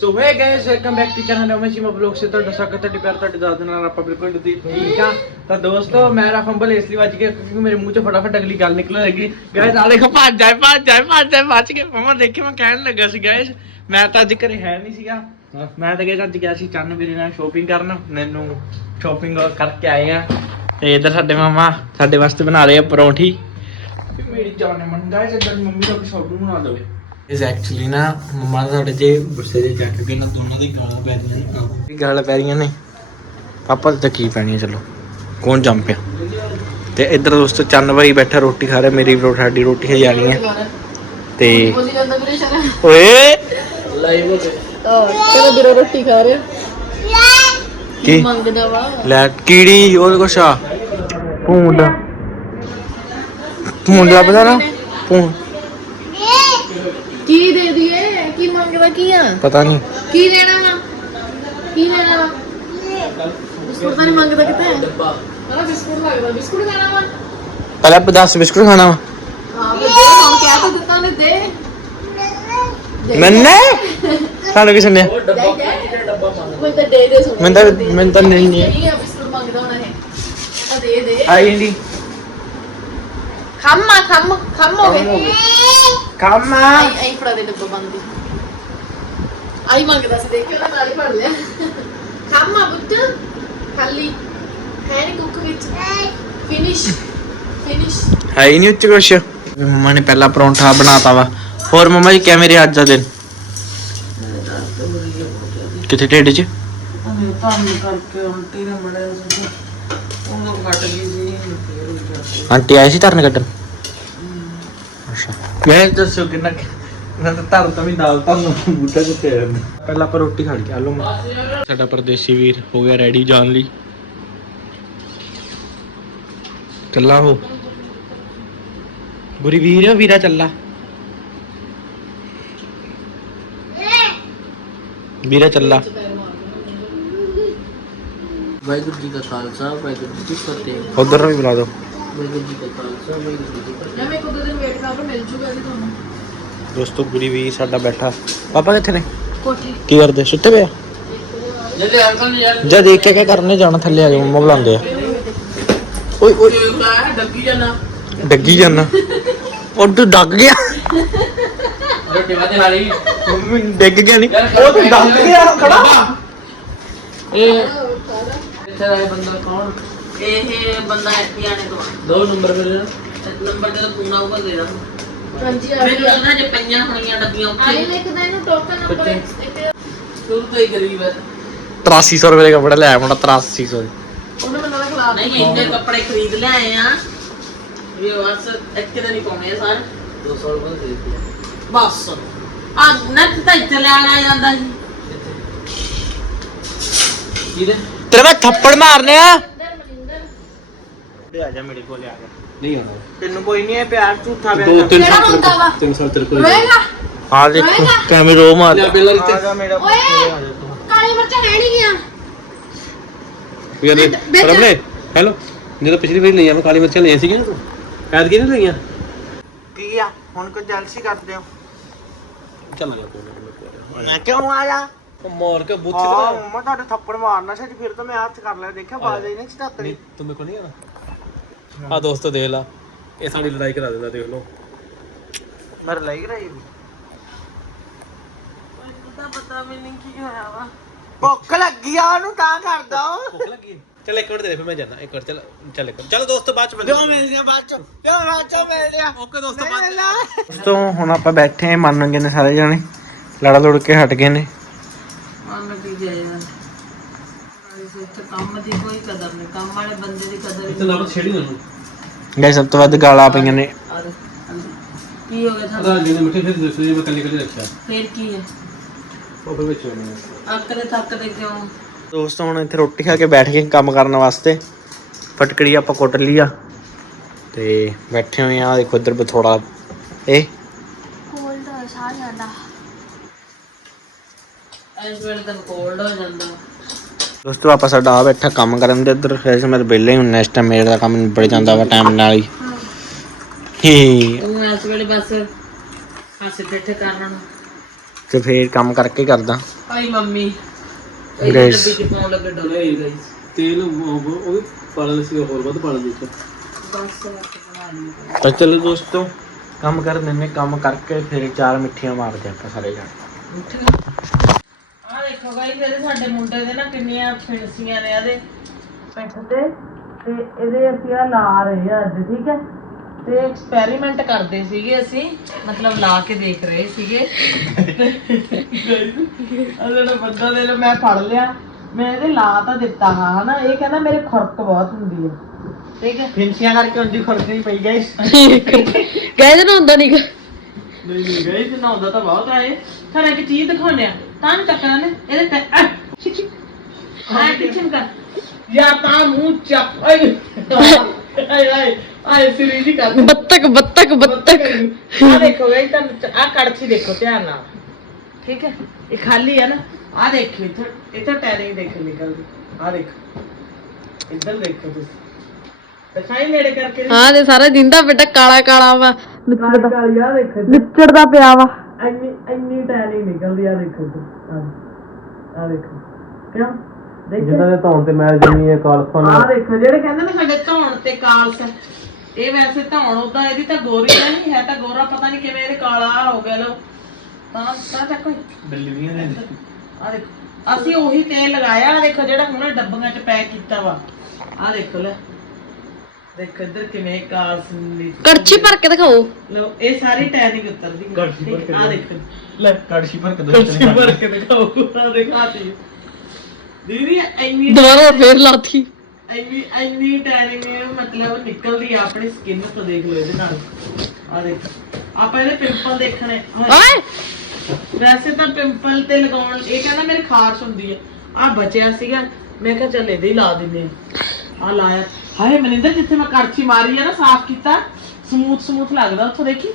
So hi guys welcome back to channel ਅਮਸ਼ੀਮਾ blog ਸੇ ਤੁਹਾਡਾ ਸਵਾਗਤ ਹੈ ਪਿਆਰ ਤੁਹਾਡੇ ਦਾਦ ਨਾਲ ਆਪਾਂ ਬਿਲਕੁਲ ਠੀਕ ਠੀਕ ਆ ਤਾਂ ਦੋਸਤੋ ਮੇਰਾ ਫੰਬਲ ਇਸ ਲਈ ਵੱਜ ਗਿਆ ਕਿਉਂਕਿ ਮੇਰੇ ਮੂੰਹ ਚੋਂ ਫਟਾਫਟ ਅਗਲੀ ਗੱਲ ਨਿਕਲਣ ਲੱਗੀ। ਗਾਇਸ ਆ ਦੇਖੋ ਭੱਜ ਜਾਏ ਭੱਜ ਜਾਏ ਭੱਜ ਜਾਏ ਬਚ ਕੇ ਮਮਾ ਦੇਖੀ ਮੈਂ ਕਹਿਣ ਲੱਗਾ ਸੀ ਗਾਇਸ ਮੈਂ ਤਾਂ ਅੱਜ ਘਰੇ ਹੈ ਨਹੀਂ ਸੀਗਾ। ਮੈਂ ਤਾਂ ਗਾਇਸ ਅੱਜ ਗਿਆ ਸੀ ਚੰਨ ਵੀਰੇ ਨਾਲ ਸ਼ੋਪਿੰਗ ਕਰਨ। ਮੈਨੂੰ ਸ਼ੋਪਿੰਗ ਕਰਕੇ ਆਏ ਆ ਤੇ ਇਧਰ ਸਾਡੇ ਮਮਾ ਸਾਡੇ ਵਾਸਤੇ ਬਣਾ ਰਹੇ ਆ ਪਰੌਂਠੀ। ਮੇਰੀ ਜਾਨ ਨੇ ਮੰਗਾ ਹੈ ਜਦੋਂ ਮੰਮੀ ਦਾ ਸ਼ੋਪਿੰਗ ਬਣਾ ਦੇਵੇ ਇਸ ਐਕਚੁਅਲੀ ਨਾ ਮਮਾ ਦਾ ਸਾਡੇ ਜੇ ਗੁੱਸੇ ਦੇ ਚੱਕ ਕੇ ਨਾ ਦੋਨਾਂ ਦੀ ਗਾਲਾਂ ਪੈ ਰਹੀਆਂ ਨੇ। ਵੀ ਗਾਲਾਂ ਪੈ ਰਹੀਆਂ ਨੇ? ਪਾਪਾ ਤੇ ਕੀ ਪੈਣੀ ਹੈ ਚਲੋ। ਕੌਣ ਜੰਮ ਪਿਆ? ਤੇ ਇੱਧਰ ਦੋਸਤੋ ਚੰਨ ਭਾਈ ਬੈਠਾ ਰੋਟੀ ਖਾ ਰਿਹਾ ਮੇਰੀ ਸਾਡੀ ਰੋਟੀ ਹੈ ਜਾਣੀ ਹੈ। ਤੇ ਬੋਲੀ ਜਾਂਦਾ ਵੀਰੇ ਸ਼ਰਾ ਓਏ ਚਲੋ ਵੀਰੇ ਰੋਟੀ ਖਾ ਰਿਹਾ। ਕੀ? ਮੰਗਦਾ ਵਾ। ਲੈ ਕੀੜੀ ਉਹ ਕੁਛ ਆ? ਭੂੰਡ। ਭੂੰਡ ਲੱਭਦਾ ਨਾ? ਭੂੰਡ। ਕੀ ਦੇ ਦਈਏ? ਕੀ ਮੰਗਦਾ ਕੀ ਆ? ਪਤਾ ਨਹੀਂ। ਕੀ ਲੈਣਾ ਵਾ? ਕੀ ਲੈਣਾ ਵਾ? ਬਿਸਕੁਟ ਤਾਂ ਨਹੀਂ ਮੰਗਦਾ ਕਿਤੇ ਡੱਬਾ ਹਾਂ ਬਿਸਕੁਟ ਲੱਗਦਾ ਬਿਸਕੁਟ ਖਾਣਾ ਵਾ? ਪਹਿਲਾਂ 10 ਬਿਸਕੁਟ ਖਾਣਾ ਵਾ? ਹਾਂ ਫਿਰ ਦੇ ਹੁਣ ਕਿਹਾ ਤਾਂ ਦਿੱਤਾ ਨੇ ਦੇ। ਦੇ। ਮੈਨੇ? ਸਾਨੂੰ ਕੀ? ਸੁਣਿਆ ਦੇ ਦੇ ਮੈਨੂੰ ਤਾਂ ਦੇ ਦੇ ਸੁਣ ਮੈਨੂੰ ਤਾਂ ਮੈਨੂੰ ਤਾਂ ਨਹੀਂ ਨਹੀਂ। ਬਿਸਕੁਟ ਮੰਗਦਾ ਹੋਣਾ ਇਹ। ਆ ਦੇ ਦੇ। ਆਈ ਨਹੀਂ ਖੰਮ ਆ ਖੰਮ ਖੰਮ ਹੋ ਗਏ। ਕੰਮ ਆਈ ਆਈ ਫੜਾ ਦੇ ਡੱਬਾ ਬੰਦ ਆਈ ਮੰਗਦਾ ਸੀ ਦੇਖ ਕੇ ਉਹਨੇ ਨਾਲ ਹੀ ਫੜ ਲਿਆ। ਖੰਮ ਆ ਬੁੱਤ ਖਾਲੀ। ਹੈ ਨਹੀਂ ਕੁੱਕ ਵਿੱਚ। ਫਿਨਿਸ਼ ਫਿਨਿਸ਼ ਹੈ ਹੀ ਨਹੀਂ ਉੱਚ ਕੁਛ। ਮੰਮਾ ਨੇ ਪਹਿਲਾ ਪਰੌਂਠਾ ਬਣਾਤਾ ਵਾ। ਹੋਰ ਮੰਮਾ ਜੀ ਕਿਵੇਂ ਰਿਹਾ ਅੱਜ ਦਾ ਦਿਨ? ਕਿੱਥੇ ਢਿੱਡ 'ਚ? ਅਨੇ ਕੰਮ ਕਰਕੇ ਉਲਟੀ ਨੇ ਮੜਿਆ ਸੀ। ਉਹਨੂੰ ਕੱਟ ਗਈ ਸੀ ਫੇਰ ਵੀ ਕਰਕੇ ਆਂਟੀ ਆਈ ਸੀ ਧਰਨ ਕੱਢਣ? ਅੱਛਾ। ਮੈਂ ਦੱਸੋ ਕਿੰਨਾ ਮੈਂ ਤਾਂ ਧਰ ਤਾਂ ਵੀ ਦਾਲ ਤਾਂ ਬੂਟਾ ਕਿੱਥੇ ਰਹਿੰਦਾ ਪਹਿਲਾਂ ਆਪਾਂ ਰੋਟੀ ਖਾ ਲਈ ਆ ਲਓ ਸਾਡਾ ਪਰਦੇਸੀ ਵੀਰ ਹੋ ਗਿਆ ਰੈਡੀ ਜਾਣ ਲਈ। ਚੱਲਾ ਹੋ ਗੁਰੀ ਵੀਰ ਵੀਰਾ ਚੱਲਾ। ਵੀਰਾ ਚੱਲਾ। ਵਾਹਿਗੁਰੂ ਜੀ ਕਾ ਖਾਲਸਾ ਵਾਹਿਗੁਰੂ ਜੀ ਕੀ ਫਤਿਹ। ਉਧਰ ਨੂੰ ਵੀ ਬੁਲਾ ਦਿਓ। ਵਾਹਿਗੁਰੂ ਜੀ ਕਾ ਖਾਲਸਾ ਵਾਹਿਗੁਰੂ ਜੀ ਕੀ ਫਤਿਹ ਜਾਂ ਮੈਂ ਇੱਕ ਦੋ ਦਿਨ ਵੇਟ ਕਰਾਂਗਾ ਮਿਲ ਜੂਗਾ ਜੀ ਤੁਹਾਨੂੰ। ਦੋਸਤੋ ਗੁਰੀ ਵੀਰ ਸਾਡਾ ਬੈਠਾ। ਪਾਪਾ ਕਿੱਥੇ ਨੇ? ਕੋਠੇ। ਕੀ ਕਰਦੇ? ਸੁੱਤੇ ਪਏ ਆ? ਅੰਕਲ ਨੇ ਯਾਰ। ਜਾ ਦੇਖ ਕੇ ਕਰਨੇ ਜਾਣਾ ਥੱਲੇ ਆ ਜਾ ਮੰਮਾ ਬੁਲਾਉਂਦੇ ਆ। ਓਏ ਓਏ। ਹੈ ਡੱਗੀ ਜਾਣਾ ਡੱਗੀ ਜਾਨਾ। ਉਹ ਤੂੰ ਡੱਗ ਗਿਆ। ਰੋਟੀ ਵਾਦੇ ਵਾਲੀ ਮੰਮੀ ਡਿੱਗ ਗਿਆ ਨਹੀਂ ਉਹ ਤੂੰ ਡੱਗ ਗਿਆ ਖੜਾ। ਇਹ ਇੱਥੇ ਦਾ ਇਹ ਬੰਦਾ ਕੌਣ? ਇਹ ਬੰਦਾ ਇੱਥੇ ਆਣੇ ਤੋਂ। ਦੋ ਨੰਬਰ ਮੇਰੇ ਨੰਬਰ ਤੇ ਫੋਨ ਆਊਗਾ ਦੇ ਦਾਂ ਹਾਂਜੀ ਆ ਮੈਨੂੰ ਗਿਆ। ਲੱਗਦਾ ਜੇ ਪਈਆਂ ਹੋਣੀਆਂ ਡੱਬੀਆਂ ਆਈ ਉੱਥੇ। ਨੇ ਇੱਕ ਦਿਨ ਨੂੰ ਟੋਕਨ ਨੰਬਰ ਬੱਚੇ। ਇੱਕ ਸ਼ੁਰੂ ਤੋਂ ਹੀ ਗਰੀਬ ਹੈ 8300 ਰੁਪਏ ਦਾ ਕੱਪੜਾ ਲਿਆ ਮੁੰਡਾ 8300 ਉਹਨੇ ਮੈਨੂੰ ਲੱਗਦਾ ਖਿਲਾ ਨਹੀਂ ਇੰਨੇ ਕੱਪੜੇ ਖਰੀਦ ਲਿਆਏ ਆ। ਵੀ ਬਸ ਇੱਕ ਦਿਨ ਹੀ ਪਾਉਣੇ ਆ ਸਾਰੇ। 200 ਰੁਪਏ ਦੇ ਦਿੱਤੇ। ਬਸ। ਆ ਨੱਟ ਤਾਂ ਇੱਥੇ ਲੈਣ ਆ ਜਾਂਦਾ ਜੀ ਕਿਹਦੇ? ਤੇਰੇ ਮੈਂ ਥੱਪੜ ਮਾਰਨੇ ਆ। ਆ ਜਾ ਮੇਰੇ ਕੋਲ ਆ ਜਾ। ਨਹੀਂ ਆਉਣਾ ਤੈਨੂੰ ਕੋਈ ਨਹੀਂ ਹੈ ਪਿਆਰ ਝੂਠਾ ਦੋ ਤਿੰਨ ਕਿਹੜਾ ਸਾਲ ਹੁੰਦਾ ਵਾ? ਤਿੰਨ ਸਾਲ ਤੇਰੇ ਕੋਲ ਹੋਏਗਾ ਆ ਦੇਖੋ ਕਿਵੇਂ ਰੋ ਮਾਰ ਲੈ ਪਹਿਲਾਂ ਆ ਇੱਥੇ ਜਾ ਮੇਰਾ ਓਏ ਕਾਲੀ ਮਿਰਚਾਂ ਹੈ ਨਹੀਂ ਗਿਆ ਯਾਰ ਵਿੱਚ- ਰਮਨੇ ਹੈਲੋ? ਜਦੋਂ ਪਿਛਲੀ ਵਾਰੀ ਲਈਆਂ ਮੈਂ ਕਾਲੀ ਮਿਰਚਾਂ ਲਈਆਂ ਸੀਗੀਆਂ। ਤੂੰ ਐਦ ਕੀ ਨਹੀਂ ਲਈਆਂ? ਕੀ ਆ? ਹੁਣ ਕੋ ਜਲਸੀ ਕਰਦੇ ਹੋ? ਚੱਲ ਗਿਆ ਕੋਈ ਮੈਂ ਕਿਉਂ ਆਇਆ ਉਹ ਮਾਰ ਕੇ ਬੁੱਥ ਹਾਂ ਮੈਂ ਤੁਹਾਡੇ ਥੱਪੜ ਮਾਰਨਾ ਸੀ ਫਿਰ ਤਾਂ ਮੈਂ ਹੱਥ ਕਰ ਲਿਆ। ਦੇਖਿਆ ਬਾਜ ਨਹੀਂ ਚਟਾਤਣੀ ਨਹੀਂ ਤੁਮੇ ਕੋ ਨਹੀਂ ਆਣਾ ਆ ਦੋਸਤੋ ਦੇਖ ਲਾ ਇਹ ਸਾਡੀ ਲੜਾਈ ਕਰਾ ਦਿੰਦਾ ਦੇਖ ਲਓ। ਮਰ ਲਈ ਰਹੀ ਪਤਾ ਪਤਾ ਮੈਨੂੰ ਕੀ ਹੋਇਆ ਵਾ। ਭੁੱਖ ਲੱਗੀ ਆ ਉਹਨੂੰ ਤਾਂ ਕਰਦਾ ਭੁੱਖ ਲੱਗੀ ਹੈ? ਚੱਲ ਇੱਕ ਮਿੰਟ ਦੇ ਫਿਰ ਮੈਂ ਜਾਣਾ ਇੱਕ ਮਿੰਟ ਚੱਲ ਚੱਲ ਇੱਕ ਮਿੰਟ। ਚਲੋ ਦੋਸਤੋ ਬਾਅਦ ਚ ਮਿਲਦੇ ਕਿਉਂ ਮਿਲ ਗਿਆ ਬਾਅਦ ਚ ਕਿਉਂ ਬਾਅਦ ਚ ਮਿਲ ਗਿਆ। ਓਕੇ ਦੋਸਤੋ ਬਾਅਦ ਚ। ਦੋਸਤੋ ਹੁਣ ਆਪਾਂ ਬੈਠੇ ਆਂ ਮੰਨ ਗਏ ਨੇ ਸਾਰੇ ਜਾਣੇ। ਲੜਾ ਲੁੜ ਕੇ ਹਟ ਗਏ ਨੇ। ਮਨ ਕੀ ਜਾਏਗਾ ਇੱਥੇ ਕੰਮ ਦੀ ਕੋਈ ਕਦਰ ਨਹੀਂ ਕੰਮ ਵਾਲੇ ਬੰਦੇ ਦੀ ਕਦਰ ਇੱਥੇ ਨਾ ਛੇੜੀ ਨਾ ਨੂੰ ਗਾਇ ਸਭ ਤੋਂ ਵੱਧ ਗਾਲਾਂ ਪਈਆਂ ਨੇ। ਔਰ ਕੀ ਹੋ ਗਿਆ ਤੁਹਾਨੂੰ? ਅਦਾ ਜਿਹਨੇ ਮਿੱਠੇ ਫਿਰ ਦੱਸੋ ਜੀ ਮੈਂ ਕੱਲੀ ਕੱਲੀ ਰੱਖਿਆ। ਫੇਰ ਕੀ ਹੈ? ਉਹ ਫਿਰ ਵਿੱਚ ਹੋਣਾ ਅੱਕ ਦੇ ਥੱਕ ਦੇ ਕਿਉਂ? ਦੋਸਤੋ ਹੁਣ ਇੱਥੇ ਰੋਟੀ ਖਾ ਕੇ ਬੈਠ ਗਏ ਕੰਮ ਕਰਨ ਵਾਸਤੇ। ਫਟਕੜੀ ਆਪਾਂ ਕੁੱਟ ਲਈ ਆ। ਤੇ ਬੈਠੇ ਹੋਏ ਆ ਦੇਖੋ ਇੱਧਰ ਬਥੋੜਾ। ਇਹ? ਕੋਲਡ ਸਾਹ ਜਾਂਦਾ। ਇਸ ਵੇਲੇ ਤਾਂ ਕੋਲਡ ਹੋ ਜਾਂਦਾ। ਦੋਸਤੋ ਆਪਾਂ ਸਾਡਾ ਆ ਬੈਠਾ ਕੰਮ ਕਰਨ ਦੇ ਇੱਧਰ ਵੈਸੇ ਮੈਂ ਵਿਹਲੇ ਹੀ ਹੁੰਨਾ ਇਸ ਟਾਈਮ ਮੇਰੇ ਦਾ ਕੰਮ ਨਿਬੜ ਜਾਂਦਾ ਵਾ ਟਾਈਮ ਨਾਲ ਹੀ। ਹੀ। ਤੂੰ ਇਸ ਵੇਲੇ ਬਸ ਹਾਸੇ ਠੇਠੇ ਕਰਨ ਨੂੰ। ਤੇ ਫੇਰ ਕੰਮ ਕਰਕੇ ਕਰਦਾ। ਭਾਈ ਮੰਮੀ। Guys. ਡੱਬੀ ਚ ਪਾਉਣ ਲੱਗੇ ਡੋਲੇ ਗਾਈਸ ਤੇਲ ਉਹ ਉਹ ਪਾ ਸੀ ਹੋਰ ਵੱਧ ਪਾ ਲੈਂਦੇ ਸੀ। ਬਸ ਬਣਾ ਲਈ। ਤਾਂ ਚਲੋ ਦੋਸਤੋ ਕੰਮ ਕਰ ਦਿੰਨੇ ਕੰਮ ਕਰਕੇ ਫਿਰ ਚਾਰ ਮਿੱਠੀਆਂ ਮਾਰਦੇ ਆਪਾਂ ਸਾਰੇ ਜਾਣੇ। ਦੇਖੋ ਗਾਈਸ ਇਹਦੇ ਸਾਡੇ ਮੁੰਡੇ ਦੇ ਨਾ ਕਿੰਨੀਆਂ ਫਿਣਸੀਆਂ ਨੇ ਇਹਦੇ ਪਿੱਠ ਤੇ ਤੇ ਇਹਦੇ ਅਸੀਂ ਆ ਲਾ ਰਹੇ ਆ ਅੱਜ ਠੀਕ ਹੈ? ਤੇ ਐਕਸਪੈਰੀਮੈਂਟ ਕਰਦੇ ਸੀਗੇ ਅਸੀਂ ਮਤਲਬ ਲਾ ਕੇ ਦੇਖ ਰਹੇ ਸੀਗੇ। ਆ ਜਿਹੜਾ ਬੰਦਾ ਦੇ ਲੋ ਮੈਂ ਫੜ ਲਿਆ। ਮੈਂ ਇਹਦੇ ਲਾ ਤਾਂ ਦਿੱਤਾ ਹਾਂ ਹਨਾ? ਇਹ ਕਹਿੰਦਾ ਮੇਰੇ ਖੁਰਕ ਬਹੁਤ ਹੁੰਦੀ ਹੈ। ਠੀਕ ਹੈ। ਫਿੰਸੀਆਂ ਕਰਕੇ ਉਂਝ ਫ਼ਰਕ ਨਹੀਂ ਪਈ ਗਾਇਸ ਕਹਿੰਦੇ ਨਾ ਹੁੰਦਾ ਨਹੀਂ ਨਹੀਂ ਨਹੀਂ ਗਾਇਸ ਨਹਾਉਂਦਾ ਤਾਂ ਬਹੁਤ ਆਏ ਫਿਰ ਇੱਕ ਚੀਜ਼ ਦਿਖਾਉਂਦੇ ਆ। ਤਾਂ ਚੱਕਣਾ ਨੇ ਇਹਦੇ ਤੇ ਆ ਹਾਂ ਕਿਚਨ ਕਰ। ਯਾ ਤਾਂ ਮੂੰਹ ਚੱਪ ਆਏ ਆਏ ਆਏ ਸਿਰੀ ਜੀ ਕਰ। ਬੱਤਕ ਬੱਤਕ ਬੱਤਕ। ਆ ਦੇਖੋ ਗਈ ਤਾਂ ਆ ਕੜਛੀ ਦੇਖੋ ਧਿਆਨ ਨਾਲ। ਠੀਕ ਹੈ? ਇਹ ਖਾਲੀ ਹੈ ਨਾ। ਆ ਦੇਖੋ ਇੱਥੇ ਇੱਥੇ ਟੈਰਿੰਗ ਦੇਖ ਨਿਕਲਦੀ ਆ ਦੇਖੋ। ਇੱਧਰ ਦੇਖੋ ਤੁਸੀਂ। ਦਿਖਾਈ ਨੇੜੇ ਕਰਕੇ। ਹਾਂ ਤੇ ਸਾਰਾ ਦਿੰਦਾ ਬੇਟਾ ਕਾਲਾ ਕਾਲਾ ਵਾ। ਨਿਚੜਦਾ ਕਾਲੀ ਆ ਦੇਖੋ ਨਿਚੜਦਾ ਪਿਆ ਵਾ। ਇੰਨੀ ਇੰਨੀ ਨਿਕਲਦੀ ਆ ਦੇਖੋ ਆ ਆ ਦੇਖੋ। ਕਿਉਂ? ਦੇਖੋ ਜਿਨ੍ਹਾਂ ਦੇ ਧੌਣ ਤੇ ਮੈਲ ਜਮੀ ਹੈ ਕਾਲਫਨ ਆ ਦੇਖੋ ਜਿਹੜੇ ਕਹਿੰਦੇ ਨੇ ਸਾਡੇ ਧੌਣ ਤੇ ਕਾਲਸ ਇਹ ਵੈਸੇ ਧੌਣ ਉਦਾਂ ਇਹਦੀ ਤਾਂ ਗੋਰੀ ਤਾਂ ਨਹੀਂ ਹੈ ਤਾਂ ਗੋਰਾ ਪਤਾ ਨਹੀਂ ਕਿਵੇਂ ਇਹਦੇ ਕਾਲਾ ਹੋ ਗਿਆ ਲੋ ਤਾਂ ਤਾਂ ਚੱਕੋ ਬਿੱਲੀਆਂ ਨੇ। ਆ ਦੇਖੋ। ਅਸੀਂ ਉਹੀ ਤੇਲ ਲਗਾਇਆ ਆ ਦੇਖੋ ਜਿਹੜਾ ਹੁਣੇ ਡੱਬੀਆਂ 'ਚ ਪੈਕ ਕੀਤਾ ਵਾ। ਆ ਦੇਖੋ ਲੈ। ਦੇਖੋ ਇੱਧਰ ਕਿਵੇਂ ਕਾਲਸ ਨੀ ਕੜਛੀ ਭਰ ਕੇ ਦਿਖਾਓ। ਲੋ ਇਹ ਸਾਰੀ ਟੈਨਿੰਗ ਉਤਰਦੀ ਕੜਛੀ ਭਰ ਕੇ ਆ ਦੇਖੋ ਲੈ ਕੜਛੀ ਭਰ ਕੇ ਦੋ ਕੜਛੀ ਭਰ ਕੇ ਦਿਖਾਓ ਆ ਦਿਖਾਤੀ। ਦੀਦੀ ਇੰਨੀ ਦੁਬਾਰਾ ਫੇਰ ਲਾਤੀ। ਇੰਨੀ ਇੰਨੀ ਟੈਨਿੰਗ ਮਤਲਬ ਨਿਕਲਦੀ ਆ ਆਪਣੀ ਸਕਿਨ ਤੋਂ ਦੇਖ ਲਓ ਇਹਦੇ ਨਾਲ। ਆ ਦੇਖ। ਆਪਾਂ ਇਹਦੇ ਪਿੰਪਲ ਦੇਖਣੇ। ਓਏ! ਵੈਸੇ ਤਾਂ ਪਿੰਪਲ ਤੇ ਲਗਾਉਣ ਇਹ ਕਹਿੰਦਾ ਮੇਰੇ ਖਾਰਸ਼ ਹੁੰਦੀ ਆ ਬਚਿਆ ਸੀਗਾ। ਮੈਂ ਕਿਹਾ ਚੱਲ ਇਹਦੇ ਹੀ ਲਾ ਦਿੰਦੇ ਆ ਆ ਲਾਇਆ। ਹਾਏ ਮਨਿੰਦਰ ਜਿੱਥੇ ਮੈਂ ਕੜਛੀ ਮਾਰੀ ਆ ਨਾ ਸਾਫ਼ ਕੀਤਾ ਸਮੂਥ ਸਮੂਥ ਲੱਗਦਾ ਉੱਥੋਂ ਦੇਖੀ?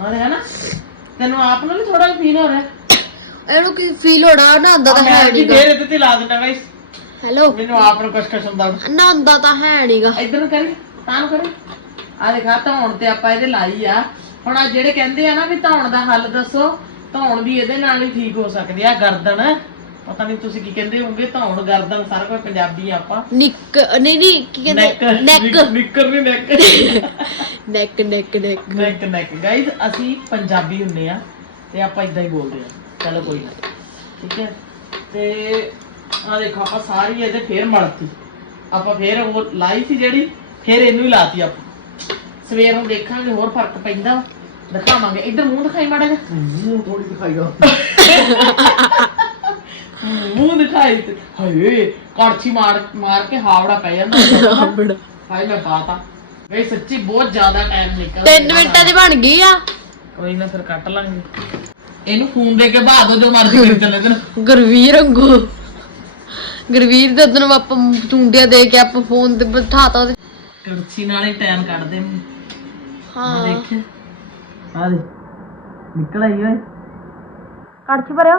ਆ ਦੇਖ ਨਾ ਤੈਨੂੰ ਆਪ ਨੂੰ ਵੀ ਥੋੜਾ ਫੀਲ ਹੋ ਰਿਹਾ। ਇਹਨੂੰ ਕੀ ਫੀਲ ਹੋਣਾ ਨਹਾਉਂਦਾ ਤਾਂ ਹੈ ਮੈਂ ਜੀ ਨਹੀਂਗਾ ਫੇਰ ਇਹਦੇ ਤੇ ਲਾ ਦਿੰਦਾ ਗਾਇਸ ਹੈਲੋ। ਮੈਨੂੰ ਆਪ ਨੂੰ ਕੁਛ ਹੁੰਦਾ। ਨਹਾਉਂਦਾ ਤਾਂ ਹੈ ਨਹੀਂਗਾ ਇਧਰ ਨੂੰ ਕਰੀ ਤਾਂ ਨੂੰ ਕਰੀ। ਆ ਦੇਖਾ ਧੌਣ ਤੇ ਆਪਾਂ ਇਹਦੇ ਲਾਈ ਆ। ਹੁਣ ਆ ਜਿਹੜੇ ਕਹਿੰਦੇ ਆ ਨਾ ਵੀ ਧੌਣ ਦਾ ਹੱਲ ਦੱਸੋ ਧੌਣ ਵੀ ਇਹਦੇ ਨਾਲ ਹੀ ਠੀਕ ਹੋ ਸਕਦੀ ਆ ਗਰਦਨ। ਪਤਾ ਨਹੀਂ ਤੁਸੀਂ ਕੀ ਕਹਿੰਦੇ ਹੋਵੋਗੇ ਧੌਣ ਗਰਦਨ ਸਾਰਾ ਕੁਝ ਪੰਜਾਬੀ ਆ ਆਪਾਂ। ਨਿੱਕ ਨਹੀਂ ਨਹੀਂ ਕੀ ਕਹਿੰਦੇ? ਨੈਕ ਨਿੱਕਰ ਨਹੀਂ ਨੈਕ। ਨੈਕ ਨੈਕ ਨੈਕ। ਨੈਕ ਨੈਕ। ਗਾਇਜ਼ ਅਸੀਂ ਪੰਜਾਬੀ ਹੁੰਨੇ ਆ ਤੇ ਆਪਾਂ ਇਦਾਂ ਹੀ ਬੋਲਦੇ ਆ। ਚਲੋ ਕੋਈ ਨਾ। ਠੀਕ ਹੈ? ਤੇ ਆ ਦੇਖੋ ਆਪਾਂ ਸਾਰੀ ਇਹਦੇ ਫੇਰ ਮਲਤੀ। ਆਪਾਂ ਫੇਰ ਉਹ ਲਾਈ ਸੀ ਜਿਹੜੀ ਫੇਰ ਇਹਨੂੰ ਹੀ ਲਾਤੀ ਆਪਾਂ। ਸਵੇਰ ਨੂੰ ਦੇਖਾਂਗੇ ਹੋਰ ਫ਼ਰਕ ਪੈਂਦਾ। ਦਿਖਾਵਾਂਗੇ। ਇੱਧਰ ਮੂੰਹ ਦਿਖਾਈ ਮਾੜਾ ਜਿਹਾ। ਮੂੰਹ ਥੋੜੀ ਦਿਖਾਈਗਾ ਮੂੰਹ ਦਿਖਾਈ ਤੇ ਹਾਏ ਕੜਛੀ ਮਾਰ ਮਾਰ ਕੇ ਹਾਵੜਾ ਪੈ ਜਾਂਦਾ। ਹਾਏ ਮੈਂ ਬਾਤਾ। ਵੇ ਸੱਚੀ ਬਹੁਤ ਜ਼ਿਆਦਾ ਟਾਈਮ ਨਿਕਲ 3 ਮਿੰਟਾਂ ਦੀ ਬਣ ਗਈ ਆ। ਕੋਈ ਨਾ ਫਿਰ ਕੱਟ ਲਾਂਗੇ। ਇਹਨੂੰ ਫੋਨ ਦੇ ਕੇ ਬਾਹਰ ਦੋ ਜੋ ਮਰਜ਼ੀ ਕਰੀ ਚੱਲੇ ਤੈਨੂੰ। ਗੁਰਵੀਰ ਅੰਗੂ ਗੁਰਵੀਰ ਦੇ ਉਦੋਂ ਆਪਾਂ ਚੁੰਡਿਆ ਦੇ ਕੇ ਆਪਾਂ ਫੋਨ ਤੇ ਬਿਠਾਤਾ ਉਹਦੇ। ਕੜਛੀ ਨਾਲ ਹੀ ਟਾਈਮ ਕੱਢਦੇ ਨੇ। ਹਾਂ। ਦੇਖਿਆ। ਆ ਦੇ ਨਿਕਲ ਆਈ ਓਏ। ਕੜਛੀ ਭਰਿਓ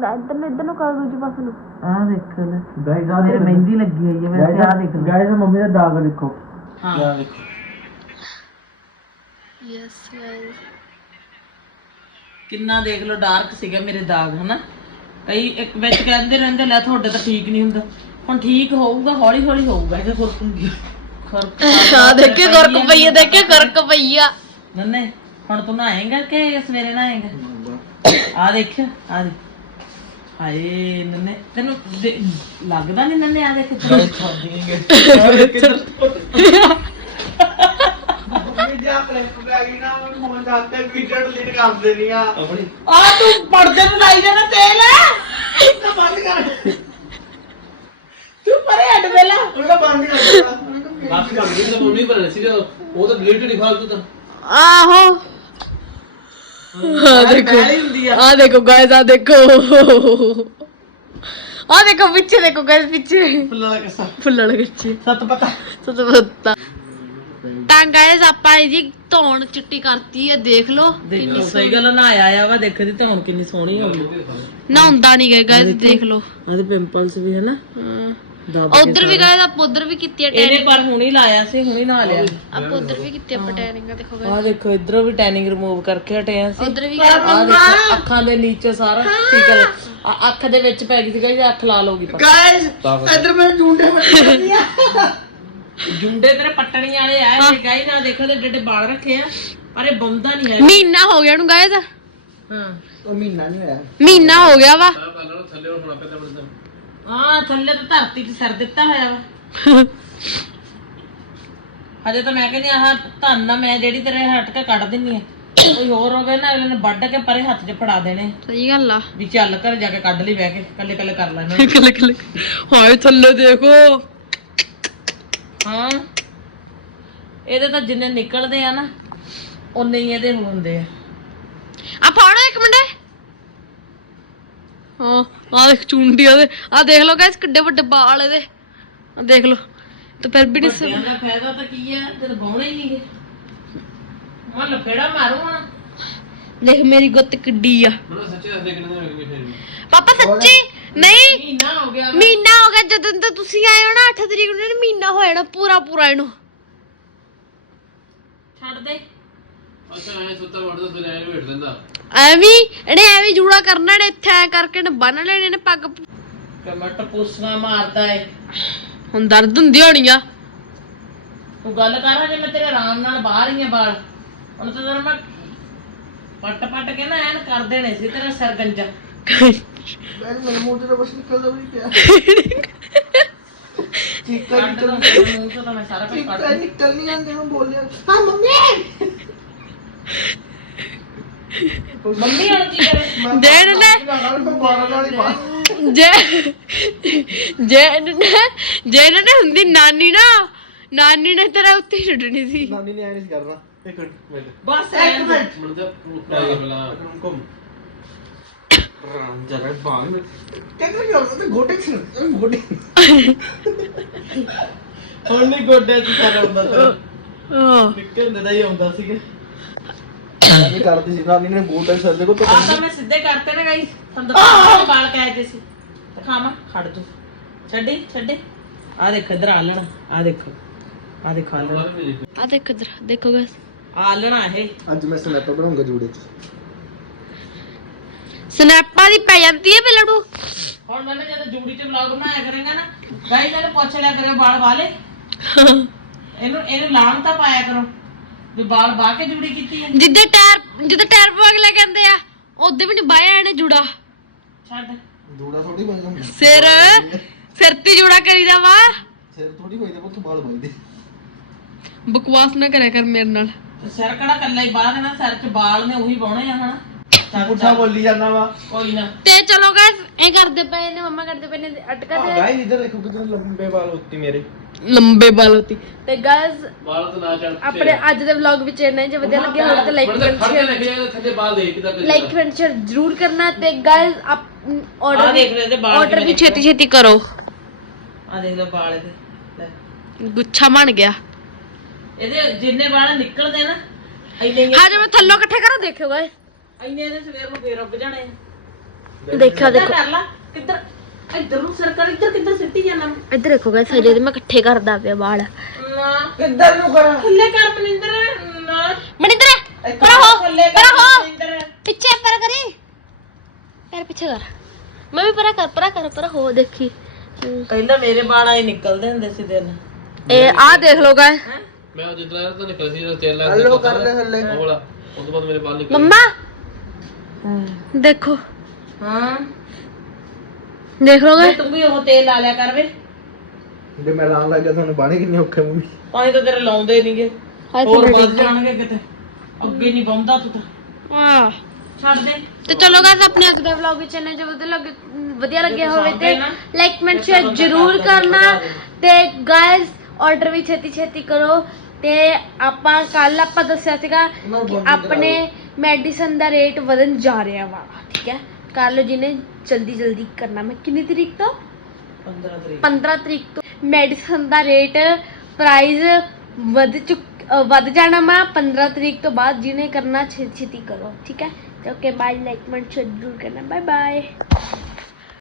ਲੈ ਇੱਧਰ ਨੂੰ ਇੱਧਰ ਨੂੰ ਕਰ ਦੂਜੇ ਪਾਸੇ ਨੂੰ। ਆ ਦੇਖ ਲੈ। ਗਾਇਸ ਆ ਮੇਰੇ ਮਹਿੰਦੀ ਲੱਗੀ ਹੋਈ ਹੈ ਵੈਸੇ ਆ ਦੇਖ ਲੈ। ਗਾਇਸ ਮੰਮੀ ਦਾ ਦਾਗ ਦੇਖੋ। ਹਾਂ। ਆ ਦੇਖੋ। ਯੈਸ ਗਾਇਸ ਕਿੰਨਾ ਦੇਖ ਲਓ ਡਾਰਕ ਸੀਗਾ ਮੇਰੇ ਦਾਗ ਹਨਾ? ਕਈ ਇੱਕ ਵਿੱਚ ਕਹਿੰਦੇ ਰਹਿੰਦੇ ਲੈ ਤੁਹਾਡੇ ਤਾਂ ਠੀਕ ਨਹੀਂ ਹੁੰਦਾ। ਹੁਣ ਠੀਕ ਹੋਊਗਾ ਹੌਲੀ ਹੌਲੀ ਹੋਊਗਾ ਇਹ ਖੁਰਕੂਗੀ ਖੁਰਕ ਆ? ਦੇਖੇ ਗੁਰਕ ਪਈਆ ਦੇਖੇ ਗੁਰਕ ਪਈਆ। ਨੰਨੇ ਹੁਣ ਤੂੰ ਨਹਾਏਂਗਾ ਕਿ ਸਵੇਰੇ ਨਹਾਏਂਗਾ? ਆ ਦੇਖ ਆ ਦੇ ਹਾਏ ਨੰਨੇ ਤੈਨੂੰ ਦੇ- ਲੱਗਦਾ ਨਹੀਂ ਨੰਨੇ ਆ ਮੰਮੀ ਜੀ ਆਪਣੇ ਜਾਂਦੇ ਆ। ਤੂੰ ਪਰਦੇ ਨੂੰ ਲਾਈ ਜਾਣਾ ਤੇਲ। ਤਾਂ ਬੰਦ ਕਰ। ਤੂੰ ਪਰੇ ਹਟ ਵੇਲਾ ਉਹਦਾ ਬੰਦ ਕਰ। ਬਸ ਕਰ ਦੇ ਤਾਂ ਮੰਮੀ ਪਰ ਸੀ ਉਹ ਤਾਂ ਡਿਲੀਟ ਨਹੀਂ ਫਾਲਤੂ ਤਾਂ। ਆਹੋ। ਆ ਦੇਖੋ। ਪਹਿਲੀ ਹੁੰਦੀ ਆ। ਆ ਦੇਖੋ ਗਾਇਸ ਆ ਦੇਖੋ। ਆ ਦੇਖੋ ਪਿੱਛੇ ਦੇਖੋ ਗਾਇਸ ਪਿੱਛੇ। ਫੁੱਲਾਂ ਦਾ ਕਿੱਸਾ। ਫੁੱਲਣ ਪਿੱਛੇ ਸੱਤ ਪਤਾ। ਸਤ ਪਤਾ। ਤਾਂ ਗਾਇਸ ਆਪਾਂ ਇਹਦੀ ਧੌਣ ਚਿੱਟੀ ਕਰਤੀ ਹੈ ਦੇਖ ਲਓ ਦੇਖੋ ਸਹੀ ਗੱਲ ਆ ਵਾ ਦੇਖੋ ਦੀ ਤਾਂ ਹੁਣ ਕਿੰਨੀ ਸੋਹਣੀ ਹੋ ਗਈ। ਨਹਾਉਂਦਾ ਨਹੀਂ ਗਏ ਗਾਇਸ ਦੇਖ ਲਓ। ਉਹਦੇ ਪਿੰਪਲਸ ਵੀ ਹਨਾ? ਹਾਂ। ਉਧਰ ਵੀ ਗਏ ਆਪਾਂ ਉਧਰ ਵੀ ਕੀਤੀ ਆ ਇਹਨੇ ਟੈਨਿੰਗ ਪਰ ਹੁਣੀ ਲਾਇਆ ਸੀ ਹੁਣੀ ਨਾ ਲਿਆ। ਆਪਾਂ ਉਧਰ ਵੀ ਕੀਤੀ ਆਪਾਂ ਟੈਨਿੰਗ ਦੇਖੋ ਆਹ ਦੇਖੋ ਇਧਰੋਂ ਵੀ ਟੈਨਿੰਗ ਰਿਮੂਵ ਕਰਕੇ ਹਟੇ ਆ ਸੀ ਉਧਰ ਵੀ ਆਹ ਦੇਖੋ ਅੱਖਾਂ ਦੇ ਨੀਚੇ ਸਾਰਾ ਠੀਕ ਹੈ ਆ ਅੱਖ ਦੇ ਵਿੱਚ ਪੈ ਗਈ ਸੀ ਗਾਇਸ ਅੱਖ ਲਾਲ ਹੋ ਗਈ ਪਰ ਗਾਇਸ ਇਧਰ ਮੇਰੇ ਜੁੰਡੇ ਜੁੰਡੇ ਤੇਰੇ ਪੱਟਣੀ ਵਾਲੇ ਆ ਇਹ ਗਾਈ ਨਾ ਦੇਖੋ ਤੇ ਡੱਡੇ ਵਾਲ ਰੱਖੇ ਆ। ਪਰ ਇਹ ਬੰਦਾ ਨਹੀਂ ਹੈ ਮਹੀਨਾ ਹੋ ਗਿਆ ਨੂੰ ਤਾਂ ਹਾਂ। ਉਹ ਮਹੀਨਾ ਨਹੀਂ ਹੋਇਆ। ਮਹੀਨਾ ਹੋ ਗਿਆ ਵਾ। ਹਾਂ ਥੱਲੇ ਤਾਂ ਧਰਤੀ 'ਚ ਸਿਰ ਦਿੱਤਾ ਹੋਇਆ ਵਾ। ਹਜੇ ਤਾਂ ਮੈਂ ਕਹਿੰਦੀ ਆਹ ਧੰਨ ਮੈਂ ਜਿਹੜੀ ਤੇਰੇ ਹਟ ਕੇ ਕੱਢ ਦਿੰਨੀ ਆ। ਕੋਈ ਹੋਰ ਹੋਵੇ ਨਾ ਅਗਲੇ ਨੇ ਵੱਢ ਕੇ ਪਰੇ ਹੱਥ 'ਚ ਫੜਾ ਦੇਣੇ। ਸਹੀ ਗੱਲ ਆ। ਵੀ ਚੱਲ ਘਰ ਜਾ ਕੇ ਕੱਢ ਲਈ ਬਹਿ ਕੇ ਕੱਲੇ ਕੱਲੇ ਕਰ ਲੈਣਾ। ਕਲੇ ਕਲੇ ਹਾਏ ਥੱਲੇ ਦੇਖੋ। ਹਾਂ। ਇਹਦੇ ਤਾਂ ਜਿੰਨੇ ਨਿਕਲਦੇ ਆ ਨਾ ਉਨੇ ਹੀ ਇਹਦੇ ਹੁੰਦੇ ਆ। ਆ ਫੜੋ ਇੱਕ ਮਿੰਟ। ਹਾਂ। ਆ ਦੇਖ ਚੁੰਡੀ ਉਹਦੇ ਆ ਦੇਖ ਲਓ ਗਾਇਸ ਕਿੱਡੇ ਵੱਡੇ ਵਾਲ ਇਹਦੇ। ਆ ਦੇਖ ਲਓ ਤੇ ਫਿਰ ਵੀ ਨਹੀਂ ਸ- ਵੱਡਿਆਂ ਦਾ ਫਾਇਦਾ ਤਾਂ ਕੀ ਆ ਜਦ ਬਾਉਣੇ ਹੀ ਨਹੀਂਗੇ ਮੈਂ ਲਫੇੜਾ ਮਾਰੂ ਹੁਣ। ਦੇਖ ਮੇਰੀ ਗੁੱਤ ਕਿੱਡੀ ਆ। ਪਾਪਾ ਸੱਚੀ? ਨਹੀਂ ਮਹੀਨਾ ਹੋ ਗਿਆ ਵਾ। ਮਹੀਨਾ ਹੋ ਗਿਆ ਜਦੋਂ ਤੋਂ ਤੁਸੀਂ ਆਏ ਹੋ ਨਾ 8 ਤਰੀਕ ਨੂੰ ਇਹਨੂੰ ਮਹੀਨਾ ਹੋਇਆ ਨਾ ਪੂਰਾ ਪੂਰਾ ਇਹਨੂੰ। ਛੱਡ ਦੇ। ਐਵੇਂ ਇਹਨੇ ਐਵੇਂ ਜੂੜਾ ਕਰਨਾ ਨੇ ਇੱਥੇ ਐ ਕਰਕੇ ਨੇ ਬੰਨ ਲੈਣੇ ਨੇ ਪੱਗ ਟਮਾਟਰ ਪੂਸਣਾ ਮਾਰਦਾ ਏ। ਹੁਣ ਦਰਦ ਹੁੰਦੀ ਹੋਣੀ ਆ। ਤੂੰ ਗੱਲ ਕਰ ਹਜੇ ਮੈਂ ਤੇਰੇ ਆਰਾਮ ਨਾਲ ਬਾਹਰ ਹੀ ਆ ਬਾਲ ਹੁਣ ਤਾਂ ਤੇਰਾ ਮੈਂ ਪੱਟ ਪੱਟ ਕੇ ਨਾ ਐਨ ਕਰ ਦੇਣੇ ਸੀ ਤੇਰਾ ਸਿਰ ਗੰਜਾ। ਮੇਰੇ ਮੂੰਹ ਤੇ ਬਸ ਨਿਕਲਦਾ ਵੀ ਪਿਆ। ਚੀਕਾ ਮੇਰੇ ਮੂੰਹ ਤੋਂ ਤਾਂ ਮੈਂ ਸਾਰਾ ਕੁਝ ਕੱਢ। ਨਿਕਲ ਨਹੀਂ ਆਂਦੇ ਨੂੰ ਬੋਲਿਆ। ਹਾਂ ਮੰਮੀ! ਮੰਮੀ ਹੁਣ ਕੀ ਕਰੇ ਦੇਣ ਲੈ ਨਾਲ ਮੈਂ ਬਾਰਾਂ ਨਾਲ ਹੀ ਬਾਤ ਜੇ ਜੇ ਇਹਨੇ ਜੇ ਇਹਨੇ ਨਾ ਹੁੰਦੀ ਨਾਨੀ ਨਾ ਨਾਨੀ ਨੇ ਤੇਰਾ ਉੱਤੇ ਛੱਡਣੀ ਸੀ। ਨਾਨੀ ਨੇ ਐ ਨਹੀਂ ਕਰਨਾ। ਇੱਕ ਮਿੰਟ ਮਿੰਟ। ਬਸ ਇੱਕ ਰਹਿਣ ਦੇ। ਮਿੰਟ ਘੁੰਮ। ਰਾਂ ਜਰਾ ਬਾਗ में ਕਿੱਥੇ ਗਿਆ ਤੇ ਗੋਟੇ ਚ ਗੋਟੇ ਹੁਣ ਨਹੀਂ ਗੋਡੇ ਚ ਚੱਲ ਹੁੰਦਾ ਹਾਂ ਨਿੱਕੇ ਹੁੰਦੇ ਹੀ ਆਉਂਦਾ ਸੀਗਾ। ਨਾਨੀ ਕਰਦੀ ਸੀ ਨਾਨੀ ਨੇ ਬੂਟ ਐ ਸਰ ਦੇ ਕੋ ਆ ਤਾਂ ਮੈਂ ਸਿੱਧੇ ਕਰਤੇ ਨੇ ਗਾਈ। ਤੁਹਾਨੂੰ ਤਾਂ ਬਾਲ ਕਹਿ ਸੀ। ਦਿਖਾਵਾਂ ਖੜ ਜਾ। ਛੱਡੀ ਛੱਡੀ। ਆ ਦੇਖ ਇਧਰ ਆਲਣ। ਆ ਦੇਖੋ ਆ ਦੇਖ ਆਲਣ। ਆ ਦੇਖ ਇਧਰ ਦੇਖੋ ਗਾਇਸ ਆਲਣਾ ਇਹ। ਅੱਜ ਮੈਂ ਸਨੈਪ ਬਣਾਉਂਗਾ ਜੂੜੇ ਚ। ਸਨੈਪਾਂ ਦੀ ਪੈ ਜਾਂਦੀ ਹੈ ਬਿਲੜੂ ਹੁਣ ਮੈਨੂੰ ਜਦੋਂ ਜੂੜੀ ਚ ਵਲੌਗ ਬਣਾਇਆ ਕਰੇਗਾ ਨਾ ਗਾਈ ਇਹਨੂੰ ਪੁੱਛ ਲਿਆ ਕਰਿਓ ਬਾਲ ਵਾਲੇ ਇਹਨੂੰ ਇਹਨੂੰ ਲਾਣ ਤਾਂ ਪਾਇਆ ਕਰੋ। ਜੇ ਬਾਲ ਬਾਹ ਕੇ ਜੂੜੀ ਕੀਤੀ ਹੈ ਜਿੱਦੇ ਜਿੱਦੇ ਟਾਇਰ ਪਵਾ ਕੇ ਲੈ ਕੇ ਆਂਦੇ ਆ ਉਹਦੇ ਵੀ ਨਹੀਂ ਬਾਇਆ ਇਹਨੇ ਜੁੜਾ। ਛੱਡ। ਜੂੜਾ ਥੋੜੀ ਬਣ ਜਾਂਦਾ। ਸਿਰ ਸਿਰ ਤੇ ਜੁੜਾ ਕਰੀਦਾ ਵਾ। ਸਿਰ ਥੋੜੀ ਬਈ ਦੇ ਤੂੰ ਬਾਲ ਬਾਈ ਦੇ। ਬਕਵਾਸ ਨਾ ਕਰਿਆ ਕਰ ਮੇਰੇ ਨਾਲ। ਤੇ ਸਿਰ ਕਿਹੜਾ ਕੱਲਾ ਹੀ ਬਾਹ ਦੇਣਾ ਸਿਰ 'ਚ ਬਾਲ ਨੇ ਉਹੀ ਪਾਉਣੇ ਆ ਹਨਾ? ਚੱਲ ਪੁੱਠਾ ਬੋਲੀ ਜਾਂਦਾ ਵਾ। ਕੋਈ ਨਾ। ਤੇ ਚਲੋ ਗਾਇਸ ਇਹ ਕਰਦੇ ਪਏ ਨੇ ਮੰਮਾ ਕਰਦੇ ਪਏ ਨੇ ਅਟਕਾ ਤੇ ਗਾਇਸ ਇੱਧਰ ਦੇਖੋ ਕਿਤਨੇ ਲੰਬੇ ਬਾਲ ਹੁੰਦੇ ਮੇਰੇ। ਲੰਬੇ ਬਾਲ ਹੋਤੀ ਤੇ ਗਾਇਸ ਬਾਲ ਤਾਂ ਨਾ ਚੜ ਆਪਣੇ ਅੱਜ ਦੇ ਵਲੌਗ ਵਿੱਚ ਇੰਨਾ ਹੀ ਜੇ ਵਧੀਆ ਲੱਗਿਆ ਹੋਵੇ ਤਾਂ ਲਾਈਕ ਕਮੈਂਟ ਸ਼ੇਅਰ ਲੱਗ ਜਾਏਗਾ ਥੱਲੇ ਬਾਲ ਦੇ ਕਿਦਾਂ ਲਾਈਕ ਕਮੈਂਟ ਸ਼ੇਅਰ ਜ਼ਰੂਰ ਕਰਨਾ ਤੇ ਗਾਇਸ ਆਪ ਆ ਆਰਡਰ ਦੇਖ ਲੈ ਤੇ ਬਾਲ ਆਰਡਰ ਵੀ ਛੇਤੀ ਛੇਤੀ ਕਰੋ। ਆ ਦੇਖ ਲਓ ਬਾਲ ਇਹਦੇ। ਲੈ। ਗੁੱਛਾ ਬਣ ਗਿਆ। ਇਹਦੇ ਜਿੰਨੇ ਬਾਲ ਨਿਕਲਦੇ ਨਾ ਇੰਨੇ ਹੀ ਹਾਂ ਜੇ ਮੈਂ ਥੱਲੋਂ ਇਕੱਠੇ ਕਰਾਂ ਦੇਖਿਓ ਗਾਇਸ। ਇੰਨੇ ਇਹਦੇ ਸਵੇਰ ਨੂੰ ਫੇਰ ਉੱਗ ਜਾਣੇ ਆ। ਦੇਖਿਆ ਦੇਖੋ ਕਰ ਲਾ ਕਿੱਧਰ ਇੱਧਰ ਨੂੰ ਸਿਰ ਕਰ ਇੱਧਰ ਕਿੱਧਰ ਸਿੱਟੀ ਜਾਣਾ? ਇੱਧਰ ਦੇਖੋ ਗਾਇਸ ਹਜੇ ਤੇ ਮੈਂ ਇਕੱਠੇ ਕਰਦਾ ਪਿਆ ਵਾਲ। ਨਾ। ਕਿੱਧਰ ਨੂੰ ਕਰਾਂ ਥੱਲੇ ਕਰ ਮਨਿੰਦਰ ਨਾ। ਮਨਿੰਦਰ ਪਰ ਹੋ ਥੱਲੇ ਪਰ ਕਰ ਹੋ। ਮਨਿੰਦਰ। ਪਿੱਛੇ ਪਰ ਕਰੇ। ਪੈਰ ਪਿੱਛੇ ਕਰ। ਮੈਂ ਵੀ ਪਰਾ ਕਰ ਪਰਾ ਕਰ ਪਰਾ ਹੋ ਦੇਖੀ। ਕਹਿੰਦਾ ਮੇਰੇ ਬਾਲ ਆਏ ਨਿਕਲਦੇ ਹੁੰਦੇ ਸੀ ਦਿਨ। ਇਹ ਆ ਦੇਖ ਲੋ ਗਾਇਸ ਮੈਂ ਉਹ ਜਿੱਦਾਂ ਤਾਂ ਨਿਕਲ ਸੀ ਜਦੋਂ ਤੇਲ ਲੱਗ ਹਲੋ ਕਰ ਲੈ ਹੱਲੇ ਉਹ ਵਾਲਾ ਉਸ ਤੋਂ ਬਾਅਦ ਮੇਰੇ ਬਾਲ ਨਿਕਲ। ਮੰਮਾ ਦੇਖੋ। ਹਾਂ। ਦੇਖ ਲੋ ਮੈਂ ਗਾਇਸ ਤੂੰ ਵੀ ਉਹ ਤੇਲ ਲਾ ਲਿਆ ਕਰ ਵੇ। ਜੇ ਮੈਂ ਲਾਣ ਲੱਗ ਗਿਆ ਤੁਹਾਨੂੰ ਬਾਣੇ ਕਿੰਨੇ ਔਖੇ ਮੂੰਹ ਤਾਂ ਹੀ ਤਾਂ ਤੇਰੇ ਲਾਉਂਦੇ ਨਹੀਂਗੇ ਹੋਰ ਵੱਧ ਜਾਣਗੇ ਕਿਤੇ। ਅੱਗੇ ਨਹੀਂ ਬੰਦਾ ਤੂੰ ਤਾਂ। ਆ ਛੱਡ ਦੇ। ਤੇ ਚਲੋ ਗਾਇਸ ਆਪਣੇ ਅੱਜ ਦੇ ਵਲੌਗ ਵਿੱਚ ਇੰਨਾ ਜੇ ਵਧੀਆ ਲੱਗੇ ਵਧੀਆ ਲੱਗਿਆ ਹੋਵੇ ਤੇ ਲਾਈਕ ਕਮੈਂਟ ਸ਼ੇਅਰ ਜ਼ਰੂਰ ਕਰਨਾ। ਤੇ ਗਾਇਸ ਆਰਡਰ ਵੀ ਛੇਤੀ ਛੇਤੀ ਕਰੋ। ਤੇ ਆਪਾਂ ਕੱਲ ਆਪਾਂ ਦੱਸਿਆ ਸੀਗਾ ਕਿ ਆਪਣੇ ਮੈਡੀਸਨ ਦਾ ਰੇਟ ਵਧਣ ਜਾ ਰਿਹਾ ਵਾ। ਠੀਕ ਹੈ? ਕੱਲ ਜਿਹਨੇ ਜਲਦੀ ਜਲਦੀ ਕਰਨਾ। ਮੈਂ ਕਿੰਨੀ ਤਰੀਕ ਤੋਂ? 15 ਤਰੀਕ। 15 ਤਰੀਕ ਤੋਂ। ਮੈਡੀਸਨ ਦਾ ਰੇਟ ਪ੍ਰਾਈਸ ਵਧ ਚੁੱਕ ਵਧ ਜਾਣਾ ਮੈਂ 15 ਤਰੀਕ ਤੋਂ ਬਾਅਦ ਜਿਹਨੇ ਕਰਨਾ ਛੇਤੀ ਛੇਤੀ ਕਰੋ। ਠੀਕ ਹੈ? Okay bye like comment share ਜ਼ਰੂਰ ਕਰਨਾ। Bye bye